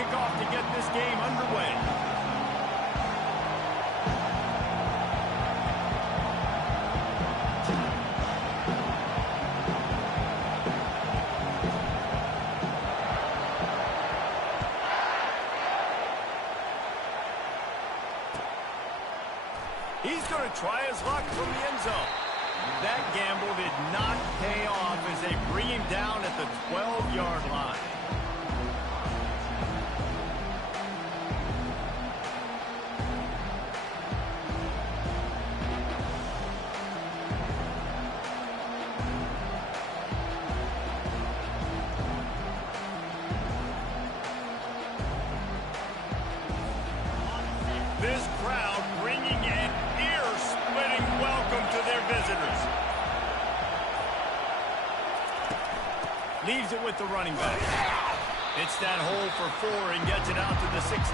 kickoff to get this game underway. He's going to try his luck from the end zone. That gamble did not pay off as they bring him down at the 12-yard line. This crowd bringing an ear-splitting welcome to their visitors. Leaves it with the running back. Hits that hole for 4 and gets it out to the 16.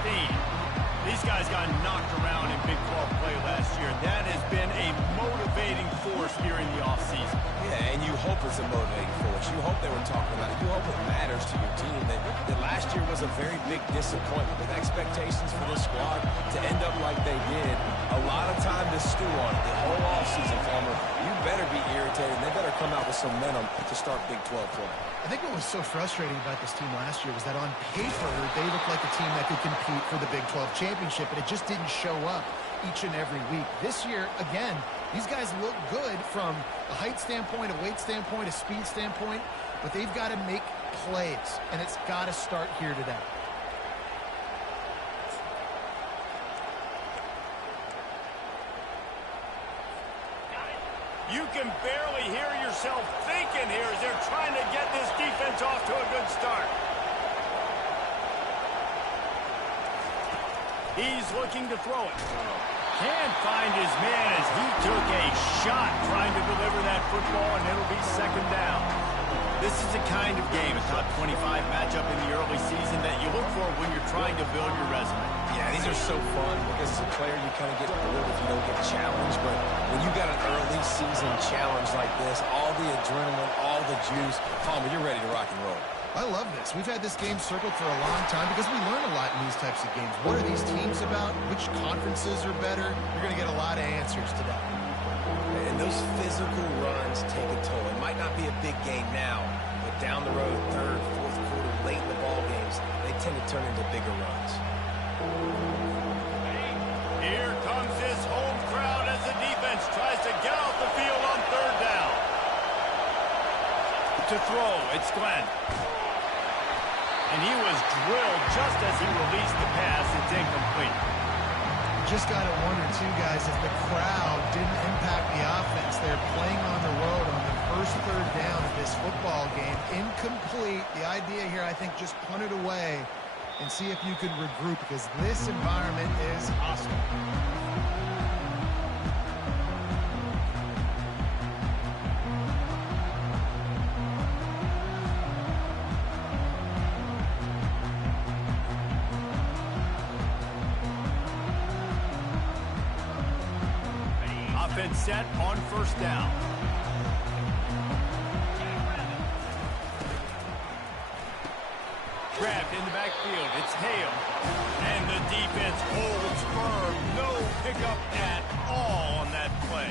These guys got knocked around in Big 12 play last year. That has been a motivating force during the offseason. Yeah, and you hope it's a motivating force. You hope they were talking about it. You hope it matters to your team. That last year was a very big disappointment with expectations for this squad to end up like they did. A lot of time to stew on it. The whole offseason, Farmer. You better be irritated. They better come out with some momentum to start Big 12 play. I think what was so frustrating about this team last year was that on paper, they looked like a team that could compete for the Big 12 championship, but it just didn't show up each and every week. This year, again, these guys look good from a height standpoint, a weight standpoint, a speed standpoint, but they've got to make plays, and it's got to start here today. You can barely hear yourself thinking here as they're trying to get this defense off to a good start. He's looking to throw it. Can't find his man as he took a shot trying to deliver that football, and it'll be second down. This is the kind of game, a top 25 matchup in the early season, that you look for when you're trying to build your resume. Yeah, these are so fun. Because as a player, you kind of get bored if you don't get challenged. But when you got an early season challenge like this, all the adrenaline, all the juice, Palmer, you're ready to rock and roll. I love this. We've had this game circled for a long time because we learn a lot in these types of games. What are these teams about? Which conferences are better? You're going to get a lot of answers today. And those physical runs take a toll. It might not be a big game now, but down the road, third, fourth quarter, late in the ball games, they tend to turn into bigger runs. Here comes this home crowd as the defense tries to get off the field on third down. To throw, it's Glenn. And he was drilled just as he released the pass. It's incomplete. Just got to wonder, too, guys, if the crowd didn't impact the offense. They're playing on the road on the first third down of this football game. Incomplete. The idea here, I think, just punt it away and see if you can regroup, because this environment is hostile. Offense set on first down. Grabbed in the backfield. It's Hale. And the defense holds firm. No pickup at all on that play.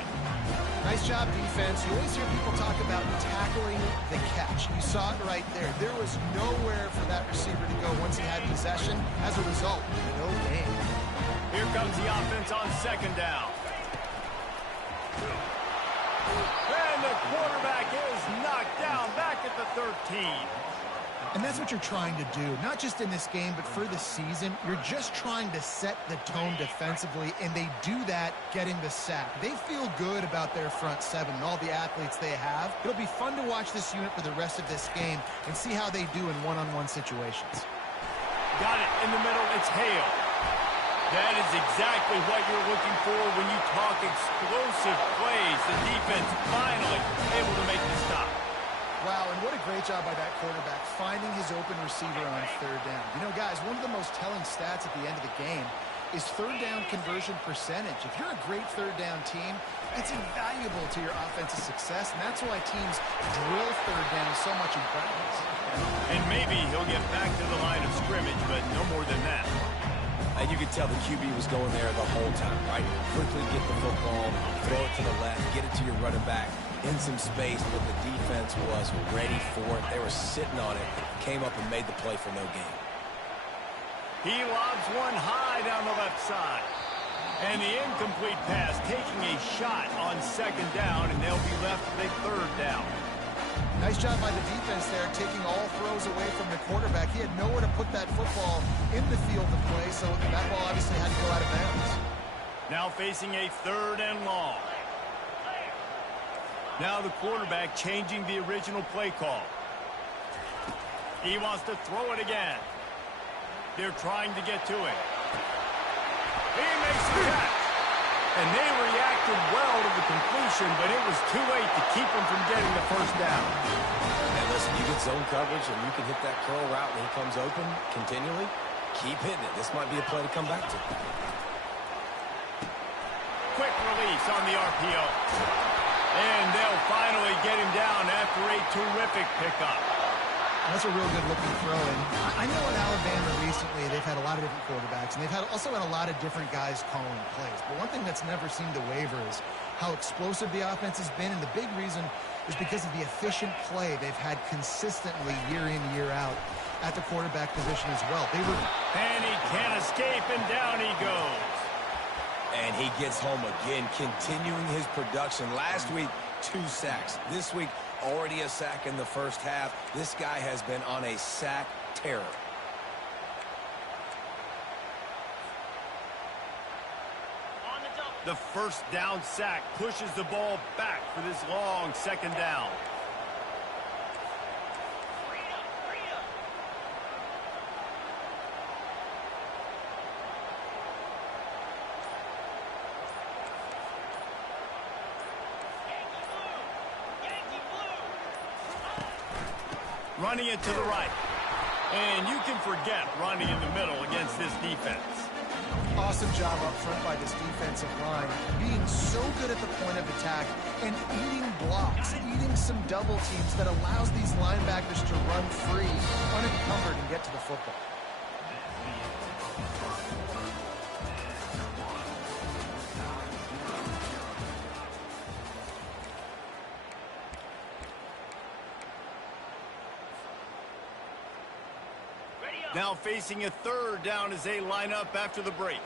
Nice job, defense. You always hear people talk about tackling the catch. You saw it right there. There was nowhere for that receiver to go once he had possession. As a result, no gain. Here comes the offense on second down. And the quarterback is knocked down back at the 13. And that's what you're trying to do, not just in this game, but for the season. You're just trying to set the tone defensively, and they do that getting the sack. They feel good about their front seven and all the athletes they have. It'll be fun to watch this unit for the rest of this game and see how they do in one-on-one situations. Got it in the middle. It's Hale. That is exactly what you're looking for when you talk explosive plays. The defense finally able to make the stop. Wow, and what a great job by that quarterback, finding his open receiver on third down. You know, guys, one of the most telling stats at the end of the game is third down conversion percentage. If you're a great third down team, it's invaluable to your offensive success, and that's why teams drill third down so much in practice. And maybe he'll get back to the line of scrimmage, but no more than that. And you could tell the QB was going there the whole time, right? Quickly get the football, throw it to the left, get it to your running back in some space, but the defense was ready for it. They were sitting on it, came up and made the play for no gain. He lobs one high down the left side. And the incomplete pass taking a shot on second down, and they'll be left with a third down. Nice job by the defense there, taking all throws away from the quarterback. He had nowhere to put that football in the field of play, so that ball obviously had to go out of bounds. Now facing a third and long. Now the quarterback changing the original play call. He wants to throw it again. They're trying to get to it. He makes the catch. And they reacted well to the completion, but it was too late to keep him from getting the first down. And listen, you get zone coverage and you can hit that curl route and he comes open continually. Keep hitting it. This might be a play to come back to. Quick release on the RPO. And they'll finally get him down after a terrific pickup. That's a real good-looking throw. And I know in Alabama recently they've had a lot of different quarterbacks, and they've also had a lot of different guys calling plays. But one thing that's never seemed to waver is how explosive the offense has been, and the big reason is because of the efficient play they've had consistently year in, year out at the quarterback position as well. And he can't escape, and down he goes. And he gets home again, continuing his production. Last week, 2 sacks. This week, already a sack in the first half. This guy has been on a sack terror. The first down sack pushes the ball back for this long second down. Running it to the right. And you can forget running in the middle against this defense. Awesome job up front by this defensive line, being so good at the point of attack and eating blocks, eating some double teams that allows these linebackers to run free, unencumbered, and get to the football. Now facing a third down as they line up after the break.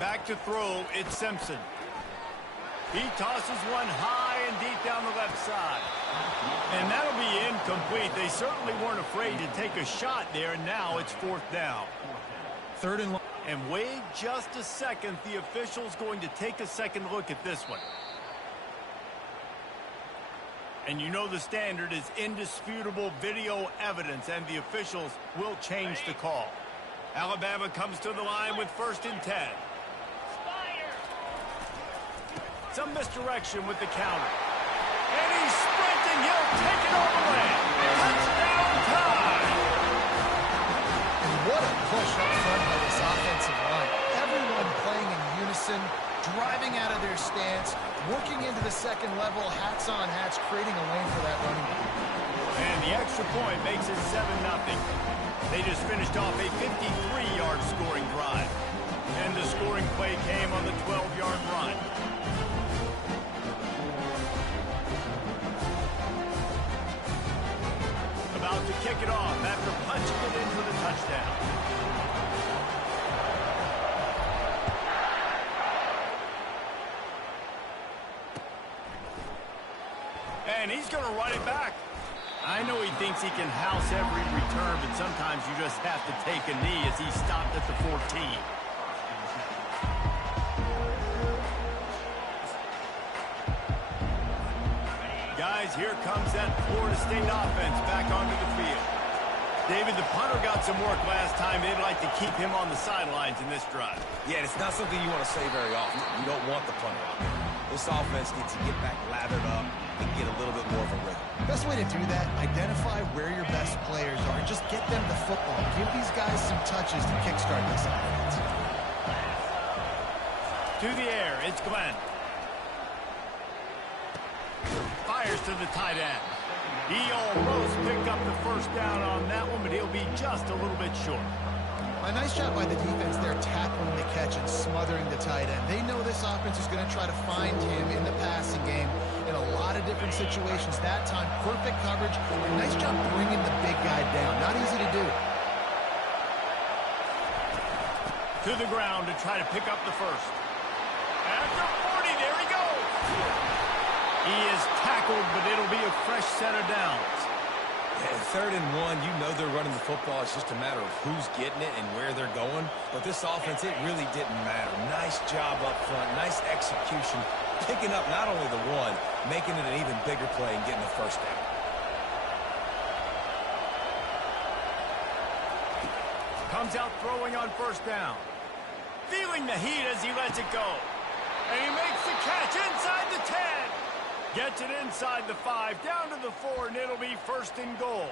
Back to throw, it's Simpson. He tosses one high and deep down the left side. And that'll be incomplete. They certainly weren't afraid to take a shot there, and now it's fourth down. Third and long. And wait just a second. The official's going to take a second look at this one. And you know the standard is indisputable video evidence, and the officials will change the call. Alabama comes to the line with 1st and 10. Some misdirection with the counter. And he's sprinting. He'll take it all the way. Touchdown time! And what a push up front by this offensive line. Everyone playing in unison, driving out of their stance, working into the second level, hats on hats, creating a lane for that running back. And the extra point makes it 7-0. They just finished off a 53-yard scoring drive. And the scoring play came on the 12-yard run. About to kick it off after punching it in for the touchdown. And he's going to run it back. I know he thinks he can house every return, but sometimes you just have to take a knee as he stopped at the 14. Guys, here comes that Florida State offense back onto the field. David, the punter got some work last time. They'd like to keep him on the sidelines in this drive. Yeah, it's not something you want to say very often. You don't want the punter out there. This offense needs to get back lathered up and get a little bit more of a rhythm. Best way to do that, identify where your best players are and just get them the football. Give these guys some touches to kickstart this offense. To the air, it's Glenn. to the tight end. He almost picked up the first down on that one, but he'll be just a little bit short. A nice job by the defense there, tackling the catch and smothering the tight end. They know this offense is going to try to find him in the passing game in a lot of different situations. That time, perfect coverage, and nice job bringing the big guy down. Not easy to do. To the ground to try to pick up the first. After 40, there he goes. He is tackled, but it'll be a fresh set of downs. Yeah, 3rd and 1, you know they're running the football. It's just a matter of who's getting it and where they're going. But this offense, it really didn't matter. Nice job up front, nice execution, picking up not only the one, making it an even bigger play and getting the first down. Comes out throwing on first down. Feeling the heat as he lets it go. And he makes the catch inside the 10. Gets it inside the 5, down to the 4, and it'll be 1st and goal.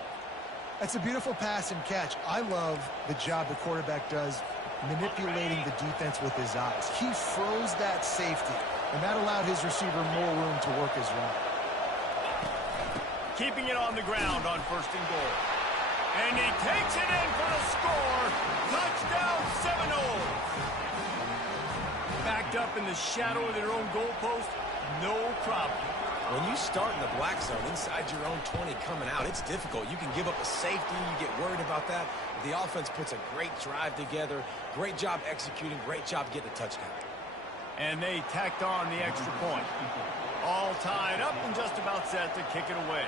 That's a beautiful pass and catch. I love the job the quarterback does manipulating the defense with his eyes. He froze that safety, and that allowed his receiver more room to work his route. Keeping it on the ground on 1st and goal. And he takes it in for the score. Touchdown Seminoles. Backed up in the shadow of their own goalpost, no problem. When you start in the black zone inside your own 20 coming out, it's difficult. You can give up a safety. You get worried about that. The offense puts a great drive together. Great job executing. Great job getting a touchdown. And they tacked on the extra point. All tied up and just about set to kick it away.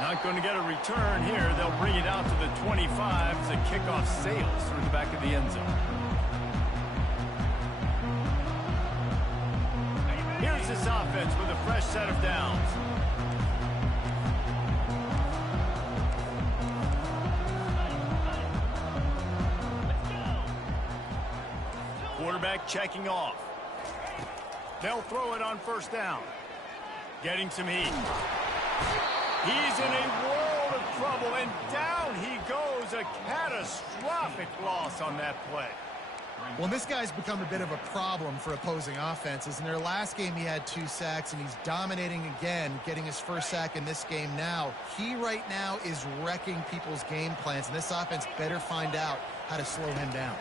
Not going to get a return here. They'll bring it out to the 25 as the kickoff sails through the back of the end zone. Here's this offense with a fresh set of downs. Quarterback checking off. They'll throw it on first down. Getting some heat. He's in a world of trouble, and down he goes. A catastrophic loss on that play. Well, this guy's become a bit of a problem for opposing offenses. In their last game, he had 2 sacks, and he's dominating again, getting his first sack in this game now. He right now is wrecking people's game plans, and this offense better find out how to slow him down.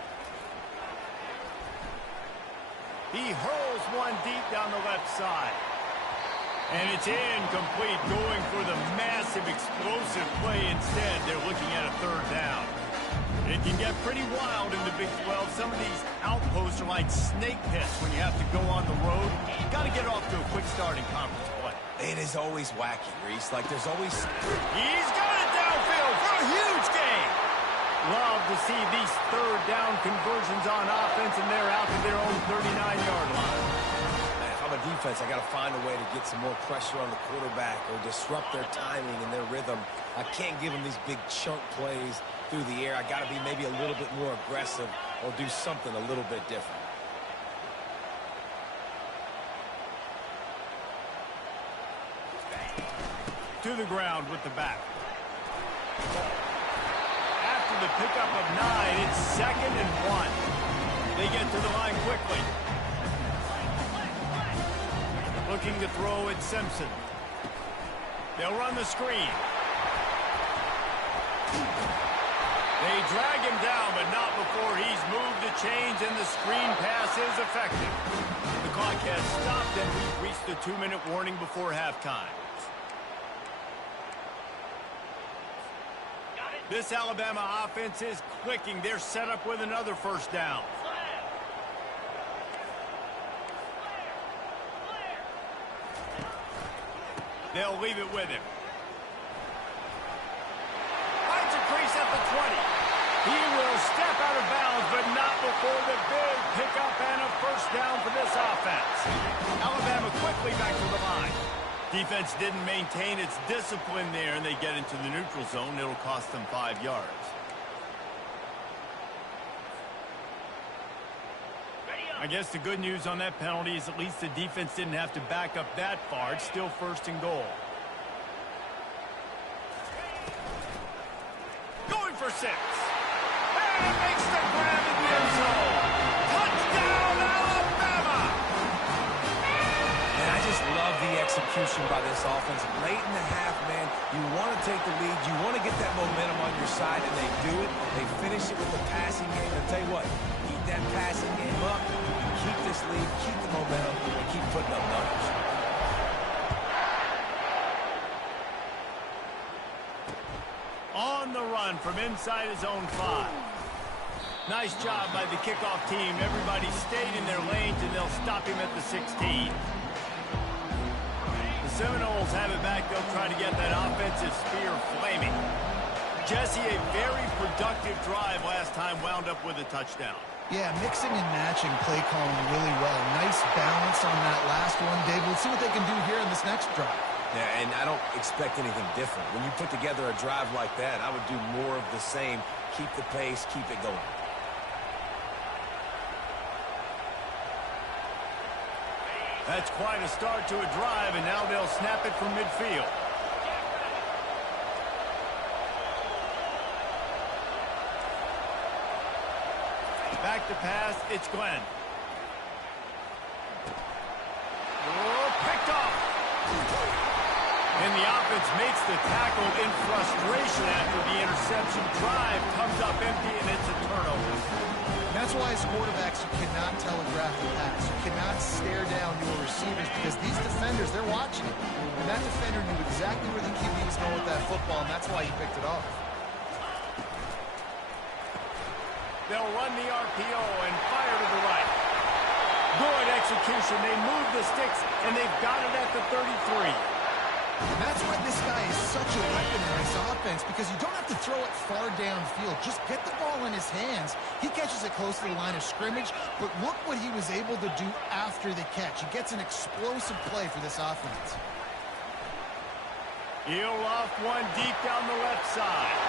He hurls one deep down the left side. And it's incomplete, going for the massive explosive play instead. They're looking at a 3rd down. It can get pretty wild in the Big 12. Some of these outposts are like snake pits when you have to go on the road. Got to get off to a quick start in conference play. It is always wacky, Reese. Like there's always... He's got it downfield for a huge gain. Love to see these 3rd down conversions on offense, and they're out to their own 39-yard line. On defense, I got to find a way to get some more pressure on the quarterback or disrupt their timing and their rhythm. I can't give them these big chunk plays through the air. I got to be maybe a little bit more aggressive or do something a little bit different. To the ground with the back. After the pickup of 9, it's 2nd and 1. They get to the line quickly. Looking to throw at Simpson. They'll run the screen. They drag him down, but not before he's moved the chains, and the screen pass is effective. The clock has stopped, and we've reached the 2-minute warning before halftime. This Alabama offense is clicking. They're set up with another first down. They'll leave it with him. Finds a crease at the 20. He will step out of bounds, but not before the big pickup and a first down for this offense. Alabama quickly back to the line. Defense didn't maintain its discipline there, and they get into the neutral zone. It'll cost them 5 yards. I guess the good news on that penalty is at least the defense didn't have to back up that far. It's still 1st and goal. Going for 6. And makes the grab in the end zone. Touchdown, Alabama! execution by this offense. Late in the half, man, you want to take the lead. You want to get that momentum on your side, and they do it. They finish it with the passing game. I'll tell you what, keep that passing game up, keep this lead, keep the momentum, and keep putting up numbers. On the run from inside his own 5. Nice job by the kickoff team. Everybody stayed in their lanes, and they'll stop him at the 16. The Seminoles have it back. They'll try to get that offensive spear flaming. Jesse, a very productive drive last time, wound up with a touchdown. Yeah, mixing and matching play calling really well. Nice balance on that last one, Dave. Let's see what they can do here in this next drive. Yeah, and I don't expect anything different. When you put together a drive like that, I would do more of the same. Keep the pace, keep it going. That's quite a start to a drive, and now they'll snap it from midfield. Back to pass, it's Glenn. Oh, picked off. And the offense makes the tackle in frustration after the interception. Drive comes up empty, and it's a turnover. That's why as quarterbacks, you cannot telegraph the pass. You cannot stare down your receivers because these defenders, they're watching it. And that defender knew exactly where the QB was going with that football, and that's why he picked it off. They'll run the RPO and fire to the right. Good execution. They move the sticks, and they've got it at the 33. And that's why this guy is such a weapon in this offense, because you don't have to throw it far downfield. Just get the ball in his hands. He catches it close to the line of scrimmage, but look what he was able to do after the catch. He gets an explosive play for this offense. He'll loft one deep down the left side.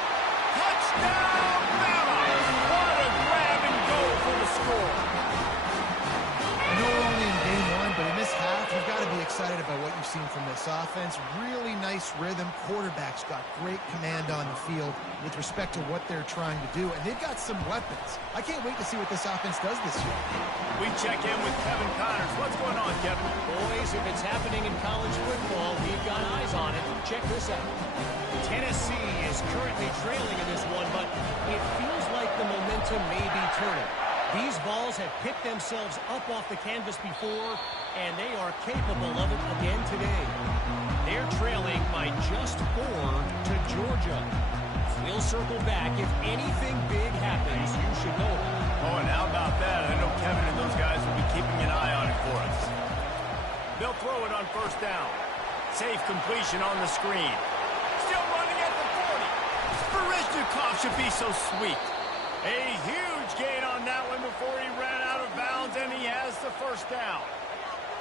Touchdown, Bama! What a grab and go for the score. I know we're only in game one, but in this half, you've got to be excited about what you've seen from this offense. Really nice rhythm. Quarterback's got great command on the field with respect to what they're trying to do, and they've got some weapons. I can't wait to see what this offense does this year. We check in with Kevin Connors. What's going on, Kevin? Boys, if it's happening in college football, we've got eyes on it. Check this out. Tennessee is currently trailing in this one, but it feels like the momentum may be turning. These balls have picked themselves up off the canvas before, and they are capable of it again today. They're trailing by just 4 to Georgia. We'll circle back. If anything big happens, you should know about it. Oh, and how about that? I know Kevin and those guys will be keeping an eye on it for us. They'll throw it on first down. Safe completion on the screen. Still running at the 40. Barishnikov should be so sweet. A huge gain on that one before he ran out of bounds, and he has the first down.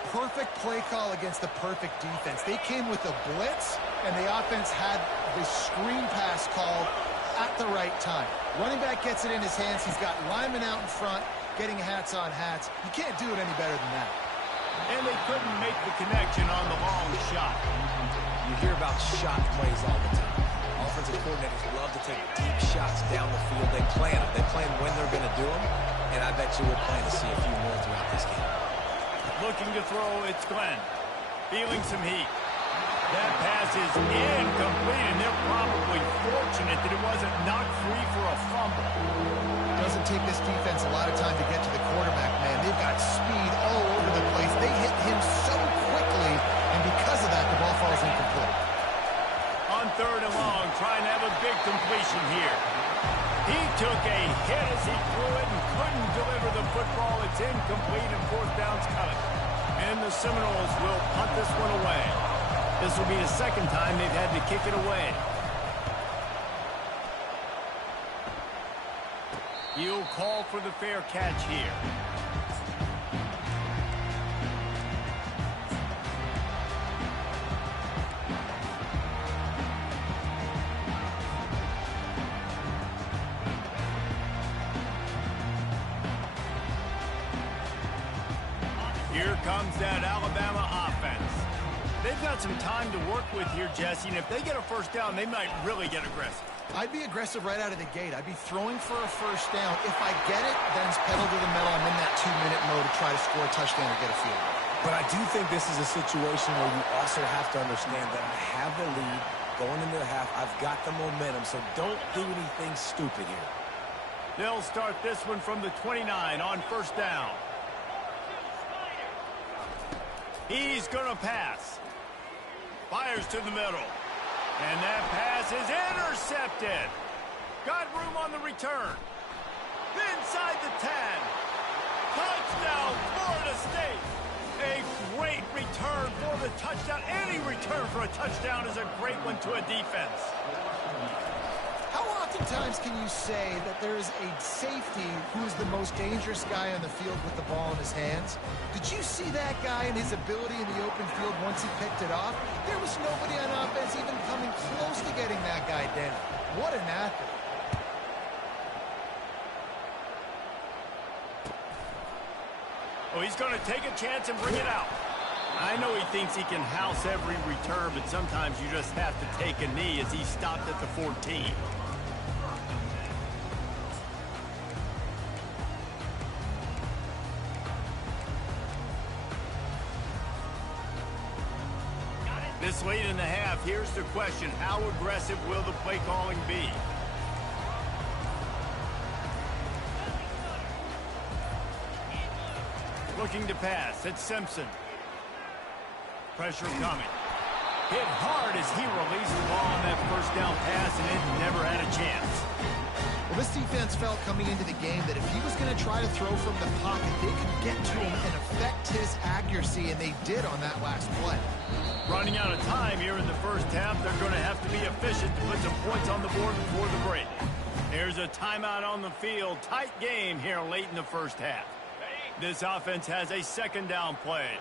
Perfect play call against the perfect defense. They came with a blitz, and the offense had the screen pass called at the right time. Running back gets it in his hands. He's got linemen out in front, getting hats on hats. You can't do it any better than that. And they couldn't make the connection on the long shot. You hear about shot plays all the time. Offensive coordinators love to take deep shots down the field. They plan them. They plan when they're going to do them, and I bet you we'll plan to see a few more throughout this game. Looking to throw, it's Glenn. Feeling some heat. That pass is incomplete, and they're probably fortunate that it wasn't knocked free for a fumble. Doesn't take this defense a lot of time to get to the quarterback, man. They've got speed all over the place. They hit him so quickly, and because of that, the ball falls incomplete. On third and long, trying to have a big completion here. He took a hit as he threw it and couldn't deliver the football. It's incomplete, and fourth down's coming. And the Seminoles will punt this one away. This will be the second time they've had to kick it away. He'll call for the fair catch here. Here comes that Alabama offense. They've got some time to work with here, Jesse, and if they get a first down, they might really get aggressive. I'd be aggressive right out of the gate. I'd be throwing for a first down. If I get it, then it's pedal to the metal. I'm in that 2-minute mode to try to score a touchdown or get a field goal. But I do think this is a situation where you also have to understand that I have the lead going into the half. I've got the momentum, so don't do anything stupid here. They'll start this one from the 29 on first down. He's going to pass. Fires to the middle. And that pass is intercepted. Got room on the return. Inside the 10. Touchdown, Florida State. A great return for the touchdown. Any return for a touchdown is a great one to a defense. How oftentimes can you say that there is a safety who's the most dangerous guy on the field with the ball in his hands? Did you see that guy and his ability in the open field once he picked it off? There was nobody on offense even coming close to getting that guy down. What an athlete. Oh, he's going to take a chance and bring it out. I know he thinks he can house every return, but sometimes you just have to take a knee as he stopped at the 14. This late in the half, here's the question. How aggressive will the play calling be? Looking to pass. It's Simpson. Pressure coming. Hit hard as he released the ball on that first down pass, and it never had a chance. Well, this defense felt coming into the game that if he was going to try to throw from the pocket, they could get to him and affect his accuracy, and they did on that last play. Running out of time here in the first half, they're going to have to be efficient to put some points on the board before the break. Here's a timeout on the field. Tight game here late in the first half. This offense has a second down play.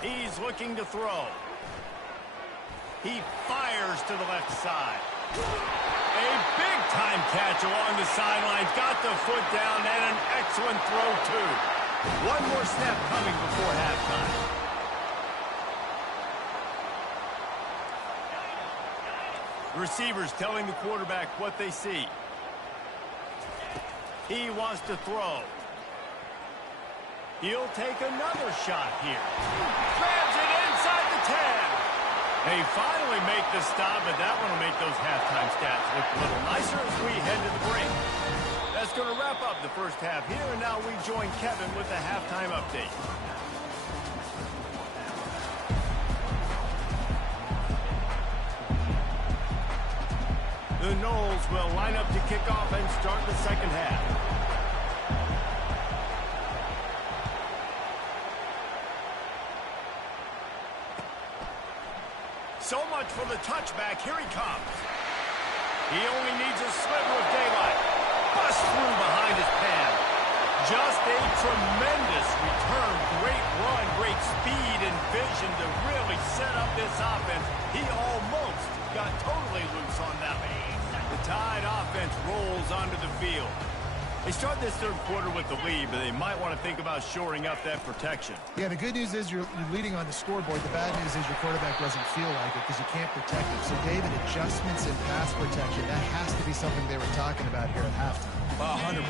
He's looking to throw. He fires to the left side. A big-time catch along the sidelines. Got the foot down and an excellent throw, too. One more snap coming before halftime. Receivers telling the quarterback what they see. He wants to throw. He'll take another shot here. Grabs it inside the 10. They finally make the stop, but that one will make those halftime stats look a little nicer as we head to the break. That's going to wrap up the first half here, and now we join Kevin with the halftime update. The Noles will line up to kick off and start the second half. So much for the touchback. Here he comes. He only needs a sliver of daylight. Busts through behind his pad. Just a tremendous return. Great run, great speed and vision to really set up this offense. He almost got totally loose on that one. The Tide offense rolls onto the field. They start this third quarter with the lead, but they might want to think about shoring up that protection. Yeah, the good news is you're leading on the scoreboard. The bad news is your quarterback doesn't feel like it because you can't protect him. So, David, adjustments in pass protection, that has to be something they were talking about here at halftime. 100%.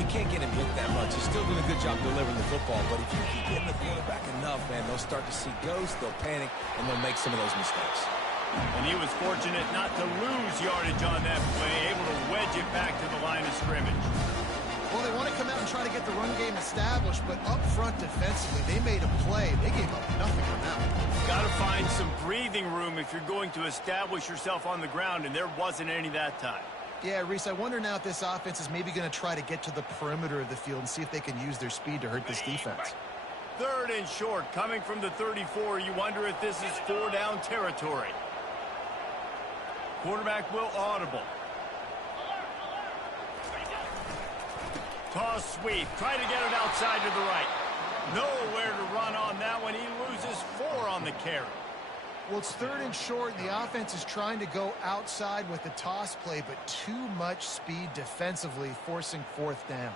You can't get him hit that much. He's still doing a good job delivering the football, but if you keep getting the quarterback enough, man, they'll start to see ghosts, they'll panic, and they'll make some of those mistakes. And he was fortunate not to lose yardage on that play, able to wedge it back to the line of scrimmage. Well, they want to come out and try to get the run game established, but up front defensively, they made a play. They gave up nothing on that one. Got to find some breathing room if you're going to establish yourself on the ground, and there wasn't any that time. Yeah, Reese, I wonder now if this offense is maybe going to try to get to the perimeter of the field and see if they can use their speed to hurt this defense. Third and short, coming from the 34. You wonder if this is 4-down territory. Quarterback will audible. Toss sweep. Try to get it outside to the right. Nowhere to run on that one. He loses 4 on the carry. Well, it's third and short, and the offense is trying to go outside with the toss play, but too much speed defensively, forcing fourth down.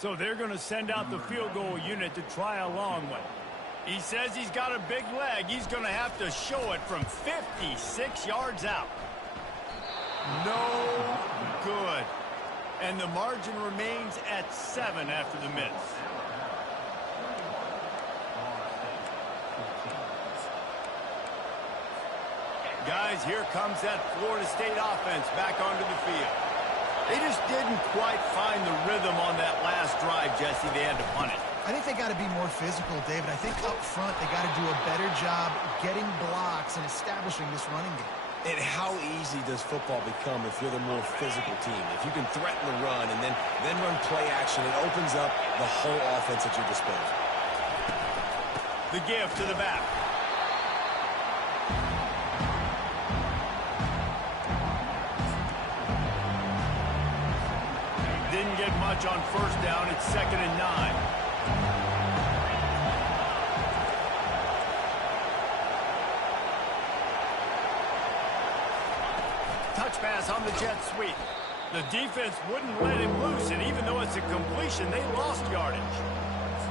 So they're going to send out the field goal unit to try a long one. He says he's got a big leg. He's going to have to show it from 56 yards out. No good. And the margin remains at 7 after the miss. Guys, here comes that Florida State offense back onto the field. They just didn't quite find the rhythm on that last drive, Jesse. They had to punt it. I think they got to be more physical, David. I think up front they got to do a better job getting blocks and establishing this running game. And how easy does football become if you're the more physical team? If you can threaten the run and then run play action, it opens up the whole offense at your disposal. The give to the back. Didn't get much on first down. It's 2nd and 9. Touch pass on the jet sweep. The defense wouldn't let him loose, and even though it's a completion, they lost yardage.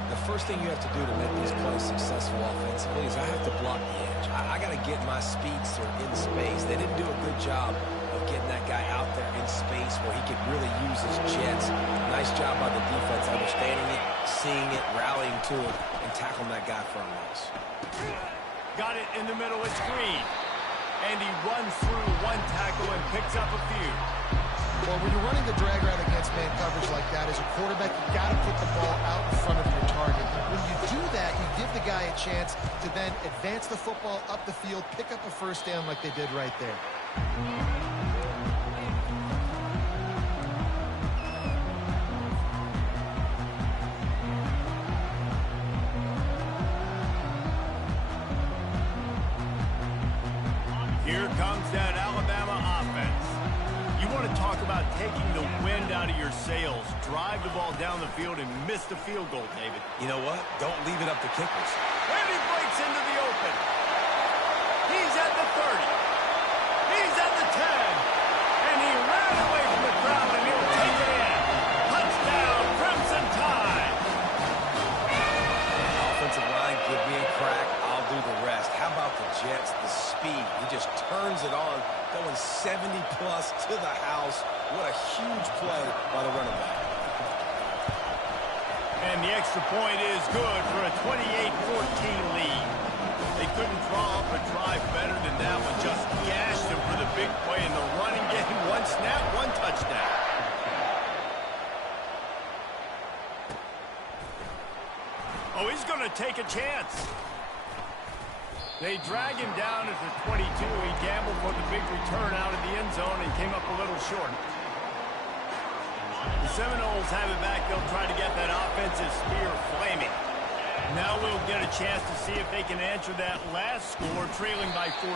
The first thing you have to do to make these plays successful offensively is I have to block the edge. I got to get my speedster in space. They didn't do a good job of getting that guy out there in space where he could really use his jets. Nice job by the defense understanding it, seeing it, rallying to it, and tackling that guy for a loss. Got it in the middle. It's Green. And he runs through one tackle and picks up a few. Well, when you're running the drag route against man coverage like that, as a quarterback, you got to put the ball out in front of your target. When you do that, you give the guy a chance to then advance the football up the field, pick up a first down like they did right there. Here comes that Alabama offense. You want to talk about taking the wind out of your sails. Drive the ball down the field and miss the field goal, David. You know what? Don't leave it up to kickers. And he breaks into the open. He's at the 30. He's at the 10. And he ran away from the crowd, and he'll take it in. Touchdown, Crimson Tide. Offensive line, give me a crack. I'll do the rest. How about the Jets? The speed. He just turns it on, going 70-plus to the house. What a huge play by the running back. And the extra point is good for a 28-14 lead. They couldn't draw up a drive better than that one. Just gashed him for the big play in the running game. One snap, one touchdown. Oh, he's going to take a chance. They drag him down at the 22. He gambled for the big return out of the end zone and came up a little short. The Seminoles have it back. They'll try to get that offensive spear flaming. Now we'll get a chance to see if they can answer that last score, trailing by 14,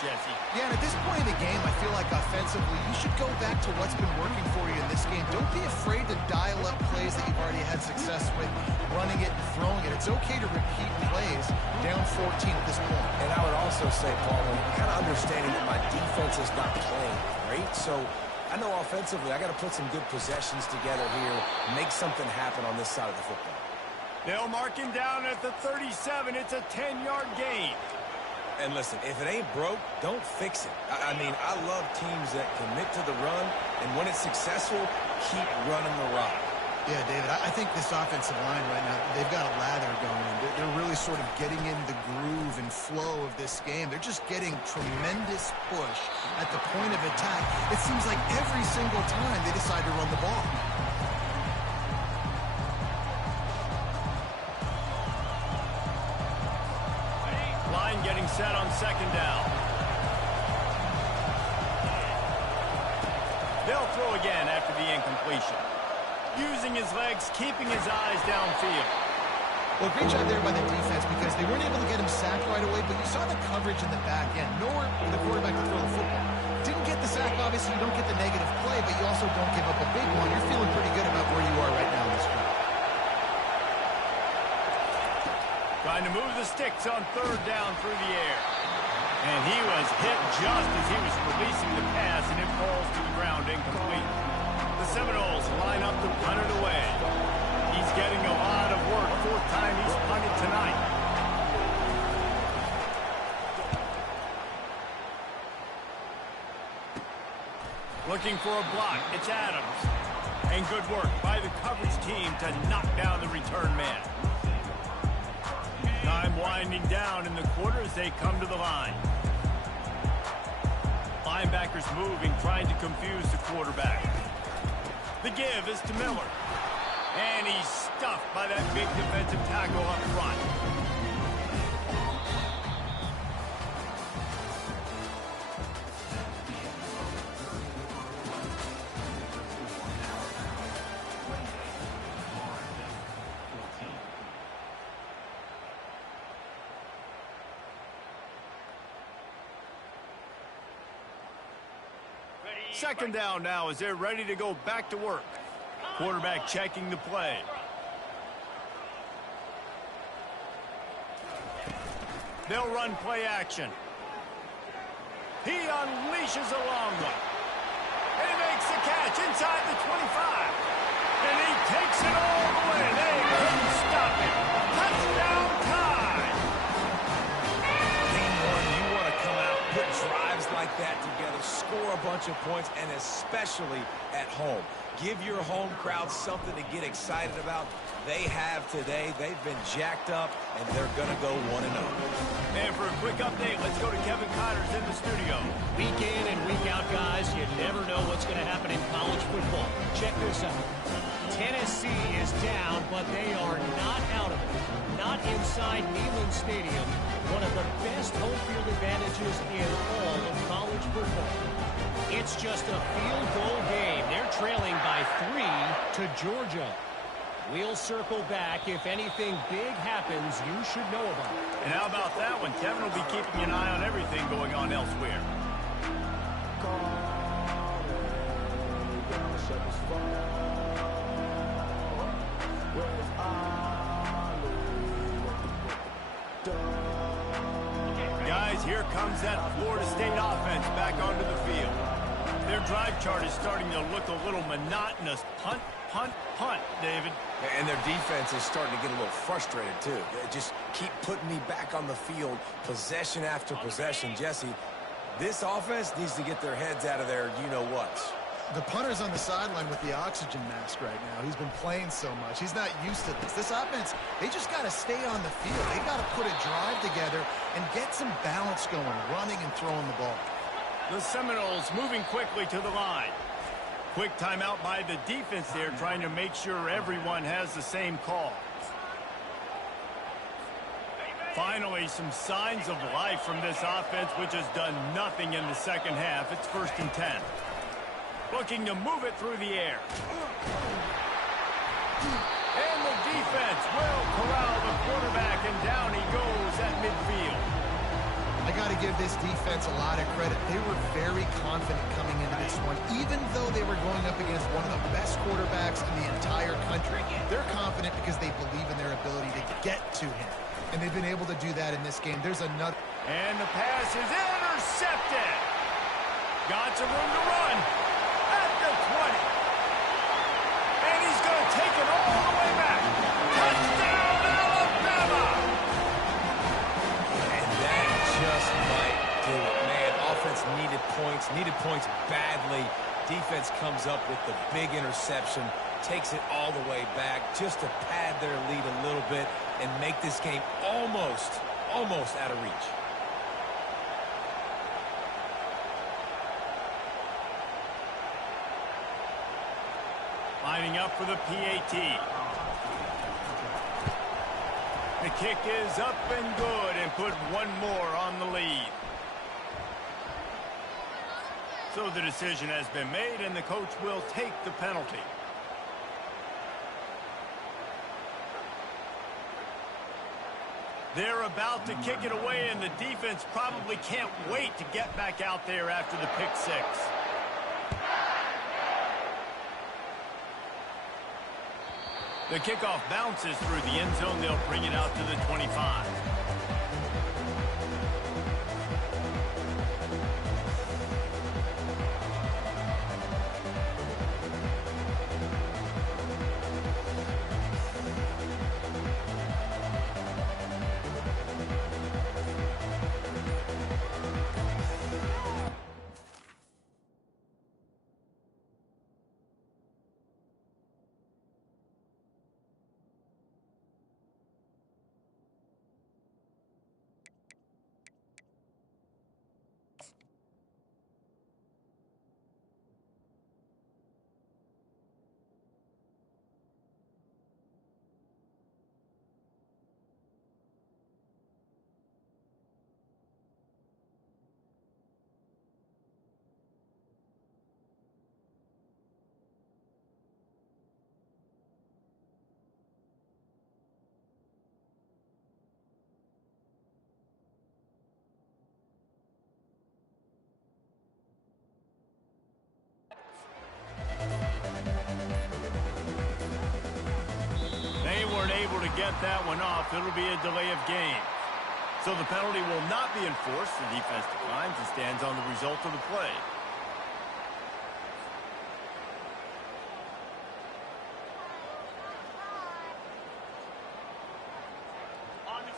Jesse. Yeah, and at this point in the game, I feel like offensively, you should go back to what's been working for you in this game. Don't be afraid to dial up plays that you've already had success with, running it and throwing it. It's okay to repeat plays down 14 at this point. And I would also say, Paul, kind of understanding that my defense is not playing great, so I know offensively I got to put some good possessions together here, make something happen on this side of the football. They'll mark him down at the 37. It's a 10-yard gain. And listen, if it ain't broke, don't fix it. I mean, I love teams that commit to the run, and when it's successful, keep running the rock. Yeah, David, I think this offensive line right now, they've got a lather going. They're really sort of getting in the groove and flow of this game. They're just getting tremendous push at the point of attack. It seems like every single time they decide to run the ball. Line getting set on second down. They'll throw again after the incompletion. Using his legs, keeping his eyes downfield. Well, great job there by the defense because they weren't able to get him sacked right away, but you saw the coverage in the back end. Nowhere for the quarterback to throw the football. Didn't get the sack, obviously. You don't get the negative play, but you also don't give up a big one. You're feeling pretty good about where you are right now in this drive. Trying to move the sticks on third down through the air. And he was hit just as he was releasing the pass, and it falls to the ground incomplete. The Seminoles line up to run it away. Looking for a block. It's Adams. And good work by the coverage team to knock down the return man. Time winding down in the quarter as they come to the line. Linebackers moving, trying to confuse the quarterback. The give is to Miller. And he's stuffed by that big defensive tackle up front. Second down now as they're ready to go back to work. Quarterback checking the play. They'll run play action. He unleashes a long one. And he makes the catch inside the 25. And he takes it all the way. They couldn't stop him. Touchdown time. Game one, you want to come out, put drives like that together, score a bunch of points, and especially at home. Give your home crowd something to get excited about. They have today. They've been jacked up, and they're going to go 1-0. And for a quick update, let's go to Kevin Connors in the studio. Week in and week out, guys, you never know what's going to happen in college football. Check this out. Tennessee is down, but they are not out of it. Not inside Neyland Stadium, one of the best home field advantages in all of college football. It's just a field goal game. They're trailing by 3 to Georgia. We'll circle back. If anything big happens, you should know about it. And how about that one? Kevin will be keeping an eye on everything going on elsewhere. Guys, here comes that Florida State offense back onto the field. Their drive chart is starting to look a little monotonous. Punt, punt, punt, David. And their defense is starting to get a little frustrated, too. They just keep putting me back on the field, possession after possession. Jesse, this offense needs to get their heads out of their you-know-whats. The punter's on the sideline with the oxygen mask right now. He's been playing so much. He's not used to this. This offense, they just got to stay on the field. They got to put a drive together and get some balance going, running and throwing the ball. The Seminoles moving quickly to the line. Quick timeout by the defense there, trying to make sure everyone has the same call. Finally, some signs of life from this offense, which has done nothing in the second half. It's 1st and 10. Looking to move it through the air. And the defense will corral the quarterback, and down he goes at midfield. I got to give this defense a lot of credit. They were very confident coming into this one, even though they were going up against one of the best quarterbacks in the entire country. They're confident because they believe in their ability to get to him, and they've been able to do that in this game. There's another. And the pass is intercepted. Got some room to run at the 20. And he's going to take it all the way back. Touchdown, Alabama! Just might do it. Man, offense needed points badly. Defense comes up with the big interception, takes it all the way back just to pad their lead a little bit and make this game almost out of reach. Lining up for the PAT. The kick is up and good, and put one more on the lead. So the decision has been made, and the coach will take the penalty. They're about to kick it away, and the defense probably can't wait to get back out there after the pick six. The kickoff bounces through the end zone. They'll bring it out to the 25. weren't able to get that one off. It'll be a delay of game. So the penalty will not be enforced. The defense declines and stands on the result of the play.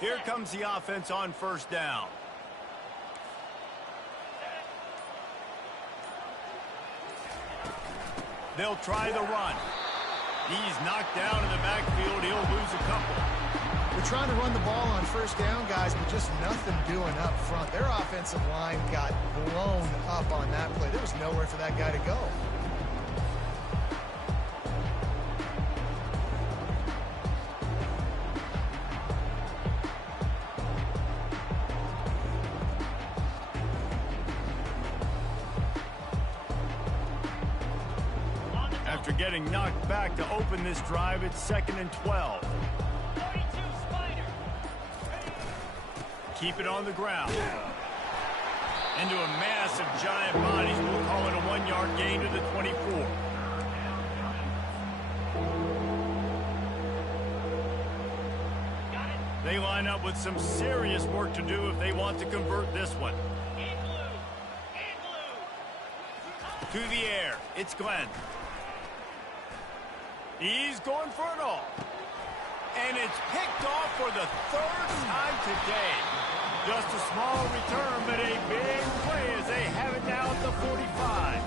Here comes the offense on first down. They'll try the run. He's knocked down in the backfield. He'll lose a couple. They're trying to run the ball on first down, guys, but just nothing doing up front. Their offensive line got blown up on that play. There was nowhere for that guy to go. After getting knocked back to open this drive, it's 2nd and 12. 42 Spider. Keep it on the ground. Into a mass of giant bodies. We'll call it a 1-yard gain to the 24. They line up with some serious work to do if they want to convert this one. To the air. It's Glenn. He's going for it all. And it's picked off for the 3rd time today. Just a small return, but a big play as they have it now at the 45.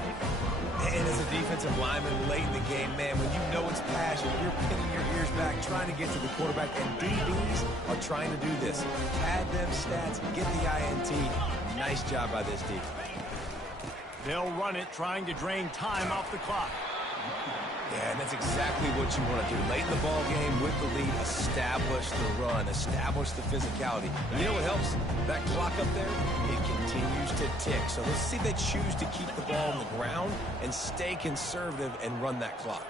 And as a defensive lineman late in the game, man, when you know it's passion, you're pinning your ears back, trying to get to the quarterback, and DBs are trying to do this. Pad them stats, get the INT. Nice job by this defense. They'll run it, trying to drain time off the clock. Yeah, and that's exactly what you want to do. Late in the ball game with the lead, establish the run, establish the physicality. And you know what helps? That clock up there, it continues to tick. So let's see if they choose to keep the ball on the ground and stay conservative and run that clock.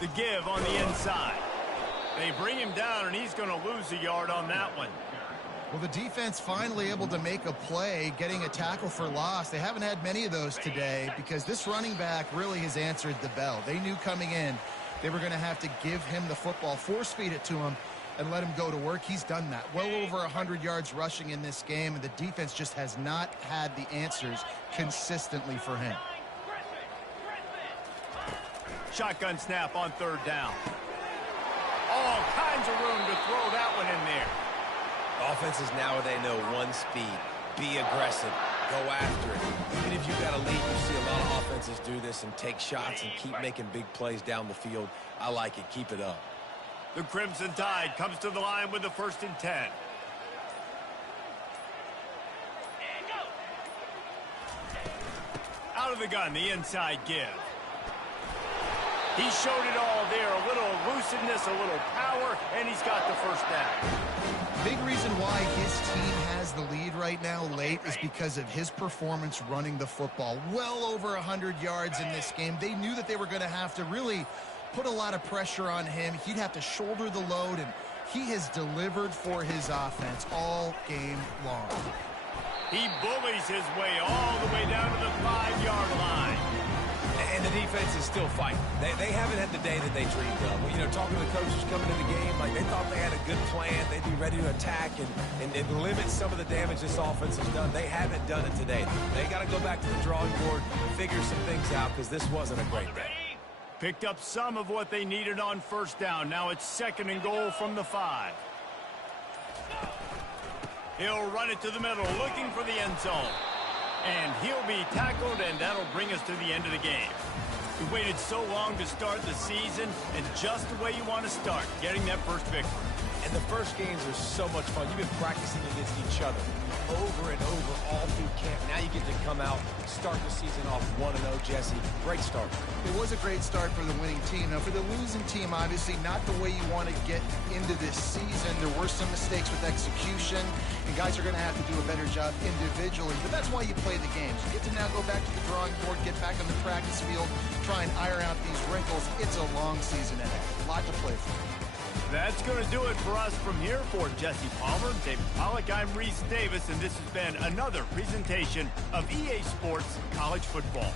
The give on the inside. They bring him down, and he's going to lose a yard on that one. Well, the defense finally able to make a play, getting a tackle for loss. They haven't had many of those today because this running back really has answered the bell. They knew coming in they were going to have to give him the football, force feed it to him, and let him go to work. He's done that. Well over 100 yards rushing in this game, and the defense just has not had the answers consistently for him. Shotgun snap on 3rd down. All kinds of room to throw that one in there. Offenses now they know one speed. Be aggressive. Go after it. Even if you've got a lead, you see a lot of offenses do this and take shots and keep making big plays down the field. I like it. Keep it up. The Crimson Tide comes to the line with the 1st and 10. Out of the gun, the inside give. He showed it all there. A little elusiveness, a little power, and he's got the 1st down. Big reason why his team has the lead right now late is because of his performance running the football. Well over 100 yards in this game. They knew that they were going to have to really put a lot of pressure on him. He'd have to shoulder the load, and he has delivered for his offense all game long. He bullies his way all the way down to the 5-yard line. And the defense is still fighting. They haven't had the day that they dreamed of. You know, talking to the coaches coming in the game, like they thought they had a good plan. They'd be ready to attack and limit some of the damage this offense has done. They haven't done it today. They got to go back to the drawing board, figure some things out, because this wasn't a great day. Picked up some of what they needed on 1st down. Now it's 2nd and goal from the 5. He'll run it to the middle, looking for the end zone. And he'll be tackled, and that'll bring us to the end of the game. We waited so long to start the season, and just the way you want to start, getting that first victory. And the first games are so much fun. You've been practicing against each other over and over all through camp. Now you get to come out, start the season off 1-0, Jesse. Great start. It was a great start for the winning team. Now, for the losing team, obviously not the way you want to get into this season. There were some mistakes with execution, and guys are going to have to do a better job individually. But that's why you play the games. You get to now go back to the drawing board, get back on the practice field, try and iron out these wrinkles. It's a long season ahead. A lot to play for. That's going to do it for us from here. For Jesse Palmer, David Pollack, I'm Reese Davis, and this has been another presentation of EA Sports College Football.